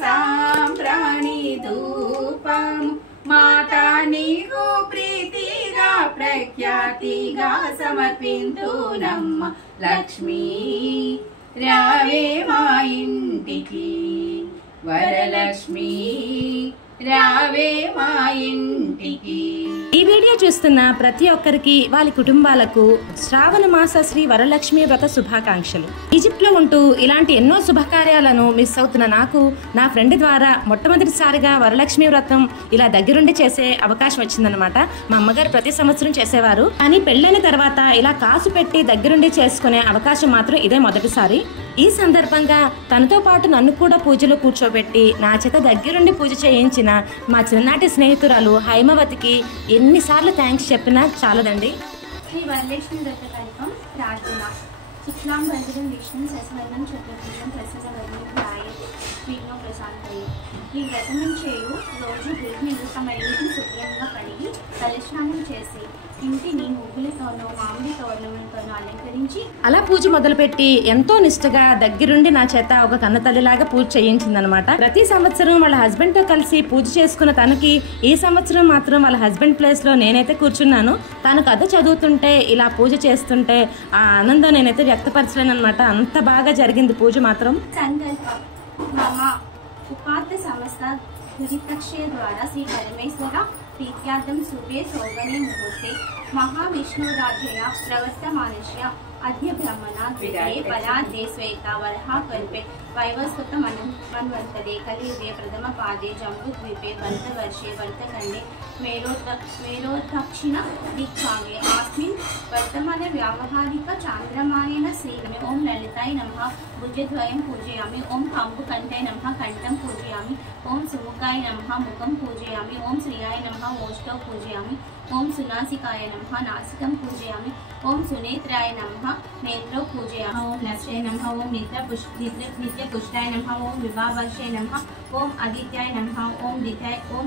సాంబ్రాణి ధూపము మాతా నీకు ప్రీతిగా ప్రఖ్యాతిగా సమర్పింతునమ్మ లక్ష్మీ రావే మా ఇంటికి వరలక్ష్మి రావే మా ఇంటికి. ఈ వీడియో చూస్తున్న ప్రతి ఒక్కరికి వాళ్ళ కుటుంబాలకు శ్రావణ మాస శ్రీ వరలక్ష్మి వ్రత శుభాకాంక్షలు. ఈజిప్ట్ లో ఉంటూ ఇలాంటి ఎన్నో శుభకార్యాలను మిస్ అవుతున్న నాకు నా ఫ్రెండ్ ద్వారా మొట్టమొదటిసారిగా వరలక్ష్మి వ్రతం ఇలా దగ్గరుండి చేసే అవకాశం వచ్చిందనమాట. మా అమ్మగారు ప్రతి సంవత్సరం చేసేవారు, కానీ పెళ్ళైన తర్వాత ఇలా కాసు పెట్టి దగ్గరుండి చేసుకునే అవకాశం మాత్రం ఇదే మొదటిసారి. ఈ సందర్భంగా తనతో పాటు నన్ను కూడా పూజలో కూర్చోబెట్టి నా చేత దగ్గరుండి పూజ చేయించిన మా చిన్ననాటి స్నేహితురాలు హైమవతికి ఎన్నిసార్లు థ్యాంక్స్ చెప్పినా చాలదండి. శ్రీ వరలక్ష్మి వ్రత కల్పం ప్రార్థన. శుక్లాం వరదం విష్ణు శశివర్ణం చతుర్భుజం ప్రసన్నవర్ణం ధ్యాయేత్ విఘ్నో ప్రశాంతయే. ఈ వ్రతం చేయు రోజు గృహిణులు తమ ఇంటిని శుభ్రంగా కడిగి తలస్నానం చేసి ఇంటిని ముగ్గులతోనో మామిడి తోరణములతోనో అలంకరించి అలా పూజ మొదలుపెట్టి ఎంతో నిష్ఠగా దగ్గరుండి నా చేత ఒక కన్నతల్లిలాగా పూజ చేయించిందనమాట. ప్రతి సంవత్సరం వాళ్ళ హస్బెండ్ తో కలిసి పూజ చేసుకున్న తనకి ఈ సంవత్సరం మాత్రం వాళ్ళ హస్బెండ్ ప్లేస్ లో నేనైతే కూర్చున్నాను. తను కథ చదువుతుంటే ఇలా పూజ చేస్తుంటే ఆ ఆనందం నేనైతే వ్యక్తపరచలేను అనమాట. అంత బాగా జరిగింది పూజ మాత్రం. సంకల్పం మమ ఉపాత్త సమస్త దురితక్షయ ద్వారా శ్రీ పరమేశ్వర ప్రీత్యార్థం శుభే శోభనే ముహూర్తే మహావిష్ణురాజయ ప్రవర్తమానస్య అద్య బ్రహ్మణ ద్వితీయే పరార్ధే శ్వేత వరహాకల్పే వైవస్వత మన్వంతరే కలియుగే ప్రథమ పాదే జంబుద్వీపే వర్తవర్షే వర్తఖండే మేరోదక్షిణ దిక్భాగే ఆస్మిన్ వర్తమాన వ్యావహారిక చాంద్రమానేన శ్రీరమే. ఓం లలితాయ నమః భుజద్వయం పూజయామి. ఓం కంబుకంఠాయ నమః కంఠం పూజయామి. ఓం సుముఖాయ నమః ముఖం పూజయామి. ఓం శ్రియాయ నమః ఓష్టౌ పూజయామి. ఓం సునాసికాయ నమః నాసికం పూజయామి. ఓం సునేత్రాయ నమః నేత్రౌ పూజయామి. ఓం లక్ష్యాయ నమః. ఓం నిత్యపుష్టాయ నమః. ఓం విభావర్షాయ నమః. ఓం ఆదిత్యాయ నమః. ఓం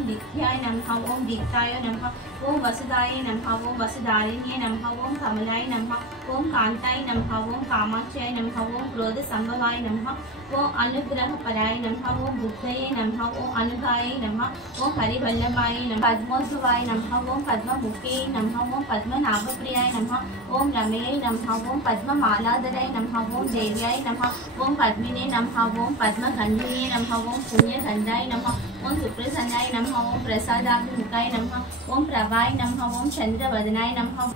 దిత్యాయ నమః. ఓం దీప్తాయ నమః. ఓం వసుదాయ నమః. ఓం వసుధారిణ్యే నమః. ఓం కమలాయ నమః. ఓం కాంతాయ నమః. ఓం కామాక్షాయ నమః. ఓం క్రోధ సంభవాయ నమః. ఓం అనుగ్రహపరాయ నమః. ఓం బుద్ధయే నమః. ఓం అనుగాయ నమః. ఓం హరివల్లభాయ నమః. పద్మోద్భవాయ నమః. ఓం పద్మముఖే నమః. ఓం పద్మనాభప్రియాయ నమః. ఓం రమేయ నమః. ఓం పద్మమాలాధరాయ నమః. ఓం దేవ్యాయ నమః. ఓం పద్మినే నమః. ఓం పద్మగంధినే నమః. ఓం పుణ్యగంధాయ నమః. ఓం సుప్రసన్నాయ నమః. ఓం ప్రసాదాభిముఖాయ నమః. ఓం ప్రభాయ నమః. ఓం చంద్రవదనాయ నమః.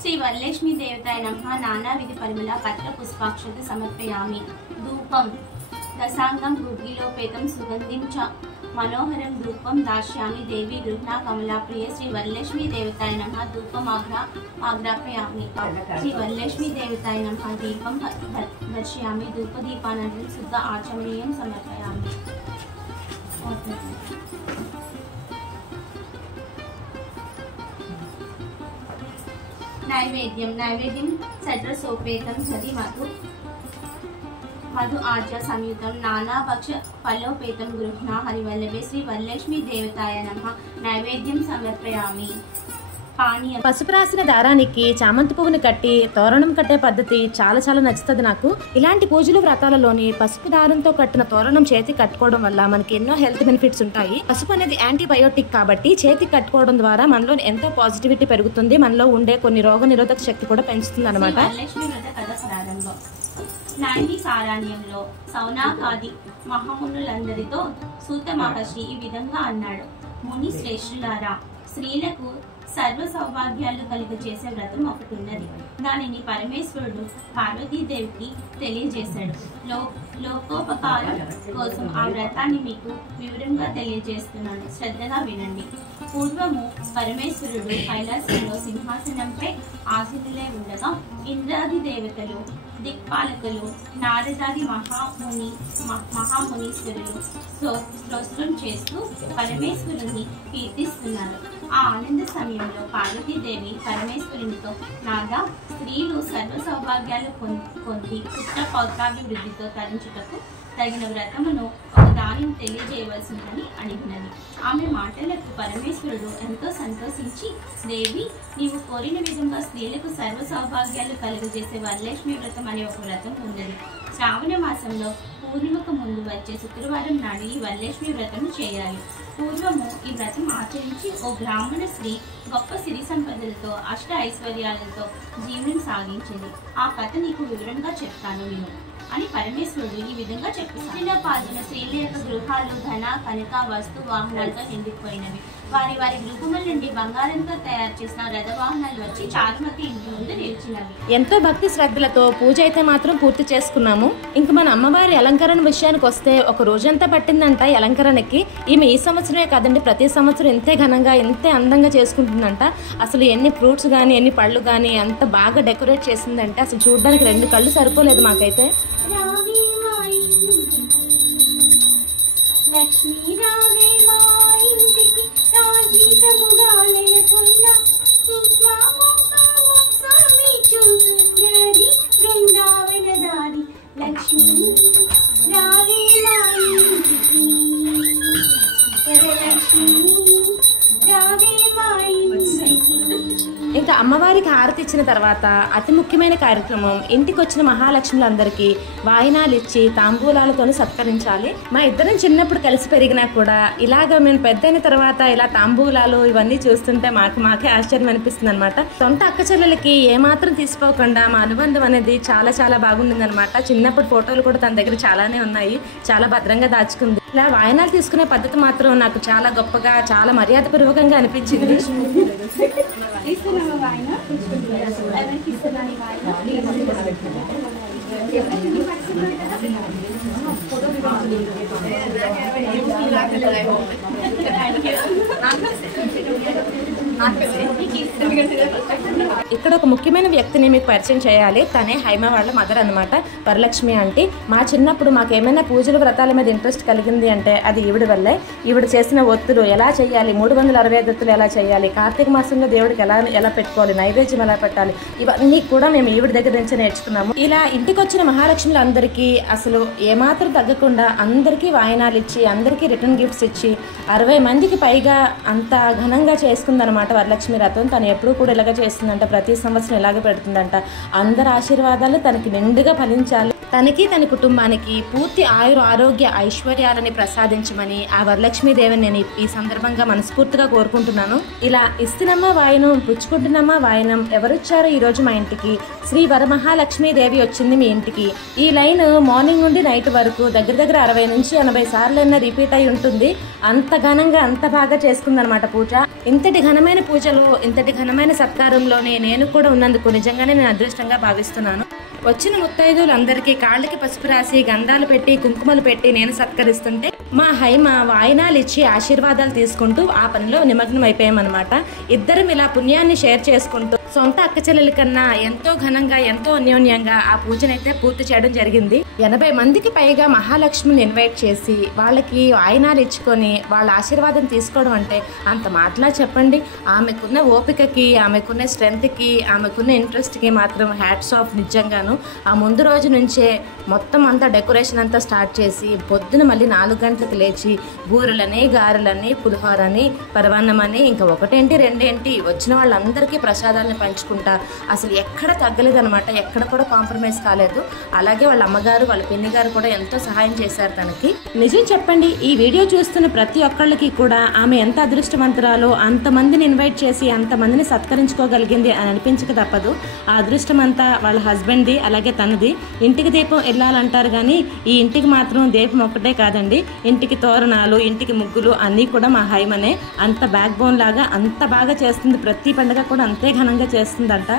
శ్రీ వరలక్ష్మీ దేవతాయ నమః. నానావిధి పరిమళ పత్ర పుష్పాక్షత సమర్పయామి. ధూపం దశాంగం భృగిలోపేతం సుగంధిం చ మనోహరం ధూపం దాస్యామి. దేవి గృహ్ణా కమలా ప్రియ శ్రీ వరలక్ష్మీ దేవతాయ నమః. ధూపం ఆగ్రాపయామి. శ్రీ వరలక్ష్మీ దేవతాయ నమః. దీపం దర్శయామి. ధూపదీపానంతరం శుద్ధ ఆచమనీయం సమర్పయామి. నైవేద్యం సడ్రసోపేతం సది మధు ఆజ్య సంయుతం నానాభక్ష ఫలోపేతం గృహ్ణా హరివల్లభే శ్రీ వరలక్ష్మీ దేవతాయ నమః. నైవేద్యం సమర్పయామి. పసుపు రాసిన దారానికి చామంతి పువ్వుని కట్టి తోరణం కట్టే పద్ధతి చాలా చాలా నచ్చుతుంది నాకు. ఇలాంటి పూజలు వ్రతాలలోని పసుపు దారంతో కట్టిన తోరణం చేతి కట్టుకోవడం వల్ల మనకి ఎన్నో హెల్త్ బెనిఫిట్స్ ఉంటాయి. పసుపు అనేది యాంటీబయోటిక్ కాబట్టి చేతి కట్టుకోవడం ద్వారా మనలో ఎంతో పాజిటివిటీ పెరుగుతుంది. మనలో ఉండే కొన్ని రోగ నిరోధక శక్తి కూడా పెంచుతుంది అనమాట. నాయని సారాణ్యంలో సౌనాకాది మహామునులందరితో సూత మహర్షి ఈ విధంగా అన్నాడు. ముని శ్రేష్ఠులారా, స్త్రీలకు సర్వ సౌభాగ్యాలు కలుగజేసే వ్రతం ఒకటి ఉన్నది. దానిని పరమేశ్వరుడు పార్వతీదేవికి తెలియజేశాడు. లోకోపకారం కోసం ఆ వ్రతాన్ని మీకు వివరంగా తెలియజేస్తున్నాను, శ్రద్ధగా వినండి. పూర్వము పరమేశ్వరుడు కైలాసంలో సింహాసనంపై ఆసీనులై ఉండగా ఇంద్రాది దేవతలు, దిక్పాలకులు, నారదాది మహామునీశ్వరులు స్తోత్రం చేస్తూ పరమేశ్వరుని కీర్తిస్తున్నారు. ఆ ఆనంద సమయంలో పార్వతీదేవి పరమేశ్వరునితో, నాగా, స్త్రీలు సర్వ సౌభాగ్యాలు పొంది పుత్ర పౌత్రాభివృద్ధితో తరించుటకు తగిన వ్రతమును ఒక దానిని తెలియజేయవలసిందని అడిగినది. ఆమె మాటలకు పరమేశ్వరుడు ఎంతో సంతోషించి, దేవి, నీవు కోరిన విధంగా స్త్రీలకు సర్వ సౌభాగ్యాలు కలుగజేసే వరలక్ష్మి వ్రతం అనే ఒక వ్రతం ఉన్నది. శ్రావణ మాసంలో పూర్ణిమకు ముందు వచ్చే శుక్రవారం నాడు ఈ వరలక్ష్మి వ్రతం చేయాలి. పూర్వము ఈ వ్రతం ఆచరించి ఓ బ్రాహ్మణ స్త్రీ గొప్ప సిరి సంపదలతో అష్ట ఐశ్వర్యాలతో జీవనం సాగించింది. ఆ కథ నీకు వివరంగా చెప్తాను విను అని పరమేశ్వరుడు ఈ విధంగా చెప్పారు. పాల్గొన్న స్త్రీల యొక్క గృహాలు ధన కనక వస్తు వాహనాలతో నిండిపోయినవి. వారి వారి గృహముల నుండి బంగారంతో తయారు చేసిన రథవాహనాలు వచ్చి చారుమతి ఇంటి ముందు నిలిచినవి. ఎంతో భక్తి శ్రద్ధలతో పూజ అయితే మాత్రం పూర్తి చేసుకున్నాము. ఇంక మన అమ్మవారి అలంకరణ విషయానికి వస్తే ఒక రోజంతా పట్టిందంట ఈ అలంకరణకి. ఈమె ఈ సంవత్సరమే కాదండి, ప్రతి సంవత్సరం ఇంతే ఘనంగా ఇంతే అందంగా చేసుకుంటుందంట. అసలు ఎన్ని ఫ్రూట్స్ కానీ ఎన్ని పళ్ళు కానీ అంత బాగా డెకరేట్ చేసిందంటే అసలు చూడడానికి 2 కళ్ళు సరిపోలేదు మాకైతే. లక్ష్మీ రావే మా ఇంటికి, రాజీతముగా నెలకొన్న సుస్వామి చూసుందరి బృందావన దారి. లక్ష్మీ రావే మా ఇంటికి, వరలక్ష్మీ రావే మా ఇంటికి. ఇంకా అమ్మవారికి హారతి ఇచ్చిన తర్వాత అతి ముఖ్యమైన కార్యక్రమం, ఇంటికి వచ్చిన మహాలక్ష్ములందరికీ వాయినాలు ఇచ్చి తాంబూలాలతోనే సత్కరించాలి. మా ఇద్దరం చిన్నప్పుడు కలిసి పెరిగినా కూడా ఇలాగ మేము పెద్దయిన తర్వాత ఇలా తాంబూలాలు ఇవన్నీ చూస్తుంటే మాకే ఆశ్చర్యం అనిపిస్తుంది అనమాట. సొంత అక్క చెల్లెలకి ఏమాత్రం తీసుకోకుండా మా అనుబంధం అనేది చాలా చాలా బాగుండింది అనమాట. చిన్నప్పుడు ఫోటోలు కూడా తన దగ్గర చాలానే ఉన్నాయి, చాలా భద్రంగా దాచుకుంది. ఇలా వాయినాలు తీసుకునే పద్ధతి మాత్రం నాకు చాలా గొప్పగా చాలా మర్యాదపూర్వకంగా అనిపించింది. ఇక్కడ ఒక ముఖ్యమైన వ్యక్తిని మీకు పరిచయం చేయాలి. తనే హైమ వాళ్ళ మదర్ అనమాట, వరలక్ష్మి ఆంటీ. మా చిన్నప్పుడు మాకు ఏమైనా పూజలు వ్రతాల మీద ఇంట్రెస్ట్ కలిగింది అంటే అది ఈవిడ వల్లే. ఈవిడ చేసిన ఒత్తులు ఎలా చేయాలి, 365 ఒత్తులు ఎలా చేయాలి, కార్తీక మాసంలో దేవుడికి ఎలా పెట్టుకోవాలి, నైవేద్యం ఎలా పెట్టాలి, ఇవన్నీ కూడా మేము ఈవిడ దగ్గర నుంచి నేర్చుకున్నాము. ఇలా ఇంటికి వచ్చిన మహాలక్ష్ములందరికీ అసలు ఏమాత్రం తగ్గకుండా అందరికీ వాయినాలు ఇచ్చి అందరికీ రిటర్న్ గిఫ్ట్స్ ఇచ్చి 60 మందికి పైగా అంత ఘనంగా చేసుకుందనమాట వరలక్ష్మి వ్రతం. తను ఎప్పుడు కూడా ఇలాగ చేస్తుందంట, ప్రతి సంవత్సరం ఇలాగే పెడుతుందంట. అందరి ఆశీర్వాదాలు తనకి నిండుగా ఫలించాలి, తనకి తన కుటుంబానికి పూర్తి ఆరోగ్య ఐశ్వర్యాలని ప్రసాదించమని ఆ వరలక్ష్మీదేవిని నేను ఈ సందర్భంగా మనస్ఫూర్తిగా కోరుకుంటున్నాను. ఇలా ఇస్తున్నమ్మా వాయనం పుచ్చుకుంటున్నమ్మా వాయనం, ఎవరొచ్చారో ఈరోజు మా ఇంటికి, శ్రీ వరమహాలక్ష్మీదేవి వచ్చింది మీ ఇంటికి. ఈ లైన్ మార్నింగ్ నుండి నైట్ వరకు దగ్గర 60 నుంచి 80 సార్లు రిపీట్ అయి ఉంటుంది. అంత ఘనంగా అంత బాగా చేసుకుందనమాట పూజ. ఇంతటి ఘనమైన పూజలు ఇంతటి ఘనమైన సత్కారంలోనే నేను కూడా ఉన్నందుకు నిజంగానే నేను అదృష్టంగా భావిస్తున్నాను. వచ్చిన ముత్తైదువులందరికీ కాళ్ళకి పసుపు రాసి గంధాలు పెట్టి కుంకుమలు పెట్టి నేను సత్కరిస్తుంటే మా హైమ వాయినాలు ఇచ్చి ఆశీర్వాదాలు తీసుకుంటూ ఆ పనిలో నిమగ్నం అయిపోయామన్నమాట. ఇద్దరం ఇలా పుణ్యాన్ని షేర్ చేసుకుంటూ సొంత అక్క చెల్లెల కన్నా ఎంతో ఘనంగా ఎంతో అన్యోన్యంగా ఆ పూజనైతే పూర్తి చేయడం జరిగింది. 80 మందికి పైగా మహాలక్ష్మిని ఇన్వైట్ చేసి వాళ్ళకి వాయినాలు ఇచ్చుకొని వాళ్ళ ఆశీర్వాదం తీసుకోవడం అంటే అంత మాటలా చెప్పండి. ఆమెకున్న ఓపికకి, ఆమెకున్న స్ట్రెంత్కి, ఆమెకున్న ఇంట్రెస్ట్కి మాత్రం హ్యాట్స్ ఆఫ్ నిజంగాను. ఆ ముందు రోజు నుంచే మొత్తం అంతా డెకరేషన్ అంతా స్టార్ట్ చేసి పొద్దున మళ్ళీ 4 గంటలకు లేచి బూరెలని, గారెలని, పులిహోరని, పరవాన్నమని, ఇంకా 1 ఏంటి 2 ఏంటి వచ్చిన వాళ్ళందరికీ ప్రసాదాలను పంచుకుంటా అసలు ఎక్కడ తగ్గలేదనమాట. ఎక్కడ కూడా కాంప్రమైజ్ కాలేదు. అలాగే వాళ్ళ అమ్మగారు వాళ్ళ పిన్ని గారు కూడా ఎంతో సహాయం చేశారు తనకి. నిజం చెప్పండి, ఈ వీడియో చూస్తున్న ప్రతి ఒక్కళ్ళకి కూడా ఆమె ఎంత అదృష్టవంతురాలో, అంతమందిని ఇన్వైట్ చేసి అంతమందిని సత్కరించుకోగలిగింది అని అనిపించక తప్పదు. ఆ అదృష్టం అంతా వాళ్ళ హస్బెండ్ది, అలాగే తనది. ఇంటికి దీపం వెళ్ళాలంటారు కానీ ఈ ఇంటికి మాత్రం దీపం ఒక్కటే కాదండి, ఇంటికి తోరణాలు, ఇంటికి ముగ్గులు అన్నీ కూడా మా హైమనే. అంత బ్యాక్ బోన్ లాగా అంత బాగా చేస్తుంది. ప్రతి పండుగ కూడా అంతే ఘనంగా చేస్తుందంట.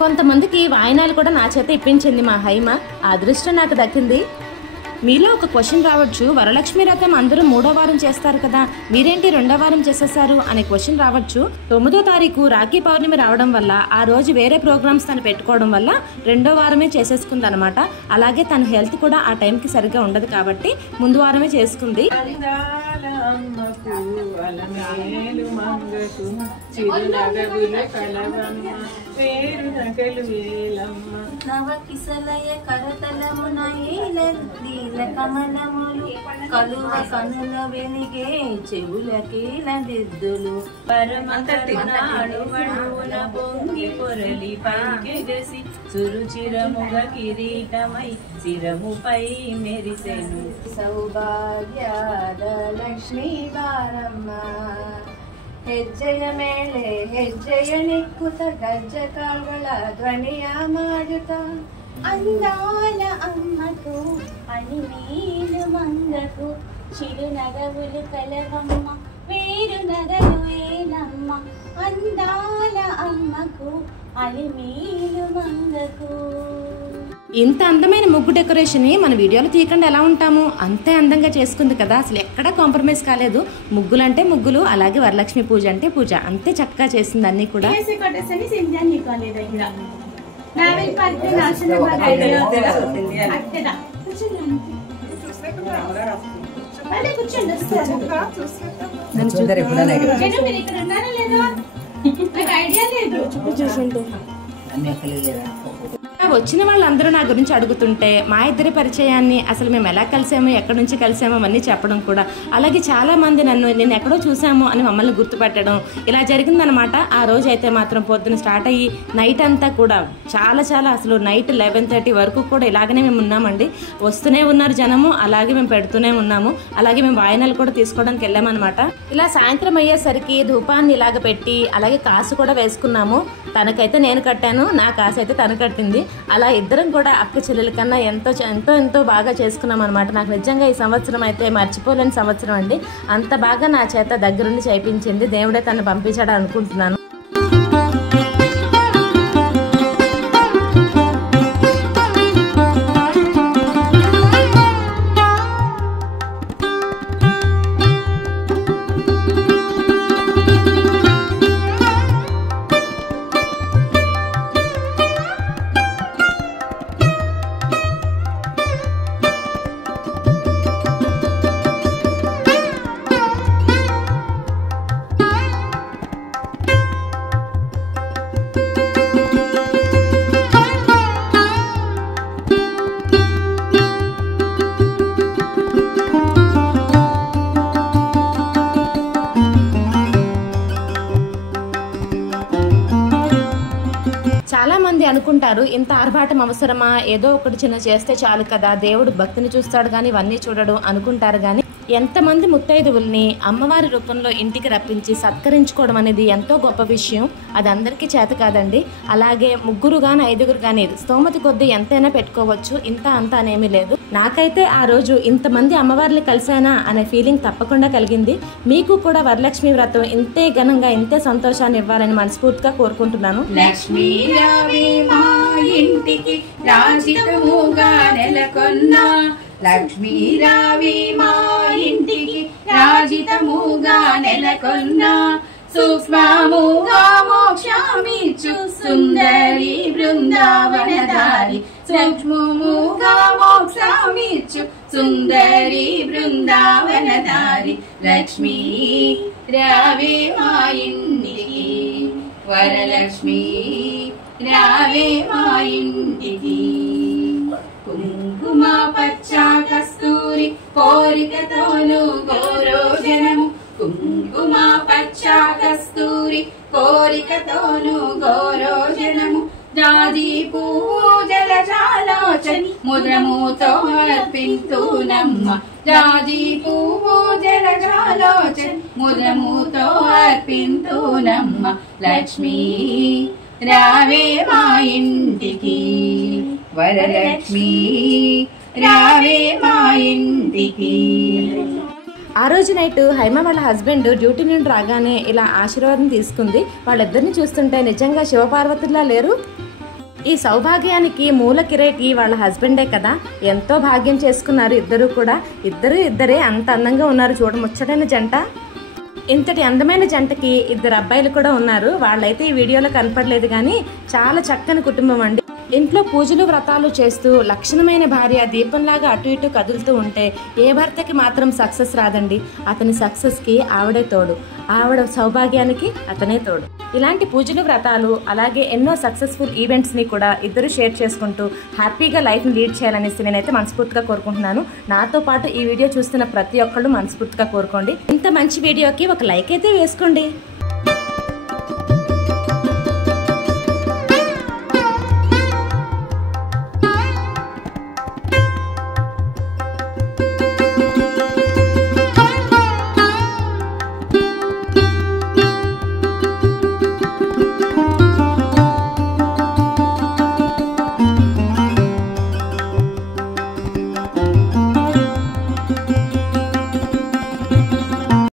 కొంతమందికి వాయినాలు కూడా నా చేత ఇప్పించింది మా హైమ. ఆ అదృష్టం నాకు దక్కింది. మీలో ఒక క్వశ్చన్ రావచ్చు, వరలక్ష్మి వ్రతం అందరూ 3వ వారం చేస్తారు కదా, మీరేంటి 2వ వారం చేసేసారు అనే క్వశ్చన్ రావచ్చు. 9వ తారీఖు రాఖీ పౌర్ణమి రావడం వల్ల ఆ రోజు వేరే ప్రోగ్రామ్స్ తను పెట్టుకోవడం వల్ల 2వ వారమే చేసేసుకుంది అనమాట. అలాగే తన హెల్త్ కూడా ఆ టైంకి సరిగ్గా ఉండదు కాబట్టి ముందు వారమే చేసుకుంది. నవకిసలయ కరతలమున ఏలీల కమలములు కలువ కనుల వెలిగే చెవులకీల దిద్దులు పరమతటినాడువడువున పొంగి పొరలి పైకెగసి సురుచిరముగ కిరీటమై శిరముపై మెరిసెను సౌభాగ్యాద లక్ష్మీ బారమ్మ ಹೆಜ್ಜೆಯ ಮೇಲೆ ಹೆಜ್ಜೆಯ ನಿಕ್ಕುತ ಗಜ್ಜ ಕಾಲ್ಗಳ ಧ್ವನಿಯ ಮಾಡುತ್ತ అందాల అమ్మకు అలిమేలు మంగకు చిరునగవులు కలవమ్మ వేరు నగలు వేలమ్మ అందాల అమ్మకు అలిమేలు మంగకు. ఇంత అందమైన ముగ్గు డెకరేషన్ మన వీడియోలో తీయకుండా ఎలా ఉంటాము, అంతే అందంగా చేసుకుంది కదా. అసలు ఎక్కడా కాంప్రమైజ్ కాలేదు. ముగ్గులంటే ముగ్గులు, అలాగే వరలక్ష్మి పూజ అంటే పూజ, అంతే చక్కగా చేసింది అన్ని కూడా. వచ్చిన వాళ్ళందరూ నా గురించి అడుగుతుంటే మా ఇద్దరి పరిచయాన్ని, అసలు మేము ఎలా కలిసామో, ఎక్కడి నుంచి కలిసామో అవన్నీ చెప్పడం కూడా, అలాగే చాలా మంది నేను ఎక్కడో చూసాము అని మమ్మల్ని గుర్తుపెట్టడం, ఇలా జరిగిందనమాట. ఆ రోజు అయితే మాత్రం పొద్దున స్టార్ట్ అయ్యి నైట్ అంతా కూడా చాలా అసలు నైట్ 11:30 వరకు కూడా ఇలాగనే మేము ఉన్నామండి. వస్తూనే ఉన్నారు జనము, అలాగే మేము పెడుతూనే ఉన్నాము. అలాగే మేము వాయినాలు కూడా తీసుకోవడానికి వెళ్ళామన్నమాట. ఇలా సాయంత్రం అయ్యేసరికి ధూపాన్ని ఇలాగ పెట్టి అలాగే కాసు కూడా వేసుకున్నాము. తనకైతే నేను కట్టాను, నా కాసు అయితే తను కట్టింది. అలా ఇద్దరం కూడా అక్క చెల్లెల కన్నా ఎంతో బాగా చేసుకున్నాం అనమాట. నాకు నిజంగా ఈ సంవత్సరం అయితే మర్చిపోలేని సంవత్సరం అండి. అంత బాగా నా చేత దగ్గరుండి చేయించింది. దేవుడే తను పంపించాడు అనుకుంటున్నాను. చాలా మంది అనుకుంటారు, ఇంత ఆర్భాటం అవసరమా, ఏదో ఒకటి చిన్న చేస్తే చాలు కదా, దేవుడు భక్తిని చూస్తాడు కానీ ఇవన్నీ చూడడు అనుకుంటారు. కానీ ఎంతమంది ముత్తైదువుల్ని అమ్మవారి రూపంలో ఇంటికి రప్పించి సత్కరించుకోవడం అనేది ఎంతో గొప్ప విషయం. అది అందరికీ చేత కాదండి. అలాగే 3 కానీ 5 కానీ స్తోమత కొద్దీ ఎంతైనా పెట్టుకోవచ్చు, ఇంత అంత అనేమీ లేదు. నాకైతే ఆ రోజు ఇంతమంది అమ్మవారిని కలిసానా అనే ఫీలింగ్ తప్పకుండా కలిగింది. మీకు కూడా వరలక్ష్మి వ్రతం ఇంతే ఘనంగా ఇంతే సంతోషాన్ని ఇవ్వాలని మనస్ఫూర్తిగా కోరుకుంటున్నాను. లక్ష్మీ రావే మా ఇంటికి రాజితముగా నెలకొన్న, లక్ష్మీ రావే మా ఇంటికి రాజితముగా నెలకొన్న, సూక్ష్మముగా మోక్షమిచ్చు సుందరి బృందావనధారి, సూక్ష్మముగా మోక్షమిచ్చు సుందరి బృందావనధారి. లక్ష్మీ రావే మా ఇంటికి, వరలక్ష్మి రావే మా ఇంటికి. కుంకుమ పచ్చ కస్తూరి కోరికతోను గోరో జనము, కుంకుమ పచ్చ కస్తూరి కోరికతోను గోరో జనము, జాజి పూజల చాలోచని ముద్రముతో అర్పింతునమ్మ, జాజి పూజల చాలోచని ముద్రముతో అర్పింతునమ్మ. లక్ష్మీ రావే మా ఇంటికి, వరలక్ష్మి రావే మా ఇంటికి. ఆ రోజు నైట్ హైమ వాళ్ళ హస్బెండ్ డ్యూటీ నుండి రాగానే ఇలా ఆశీర్వాదం తీసుకుంది. వాళ్ళిద్దరిని చూస్తుంటే నిజంగా శివపార్వతుల్లా లేరు? ఈ సౌభాగ్యానికి మూల కిరీటి వాళ్ళ హస్బెండే కదా. ఎంతో భాగ్యం చేసుకున్నారు ఇద్దరు కూడా. ఇద్దరే అంత అందంగా ఉన్నారు. చూడముచ్చటైన జంట. ఇంతటి అందమైన జంటకి 2 అబ్బాయిలు కూడా ఉన్నారు. వాళ్ళైతే ఈ వీడియోలో కనపడలేదు కానీ చాలా చక్కని కుటుంబం అండి. ఇంట్లో పూజలు వ్రతాలు చేస్తూ లక్షణమైన భార్య దీపంలాగా అటు ఇటు కదులుతూ ఉంటే ఏ భర్తకి మాత్రం సక్సెస్ రాదండి. అతని సక్సెస్కి ఆవిడే తోడు, ఆవిడ సౌభాగ్యానికి అతనే తోడు. ఇలాంటి పూజలు వ్రతాలు అలాగే ఎన్నో సక్సెస్ఫుల్ ఈవెంట్స్ని కూడా ఇద్దరు షేర్ చేసుకుంటూ హ్యాపీగా లైఫ్ని లీడ్ చేయాలనేసి నేనైతే మనస్ఫూర్తిగా కోరుకుంటున్నాను. నాతో పాటు ఈ వీడియో చూస్తున్న ప్రతి ఒక్కళ్ళు మనస్ఫూర్తిగా కోరుకోండి. ఇంత మంచి వీడియోకి ఒక లైక్ అయితే వేసుకోండి.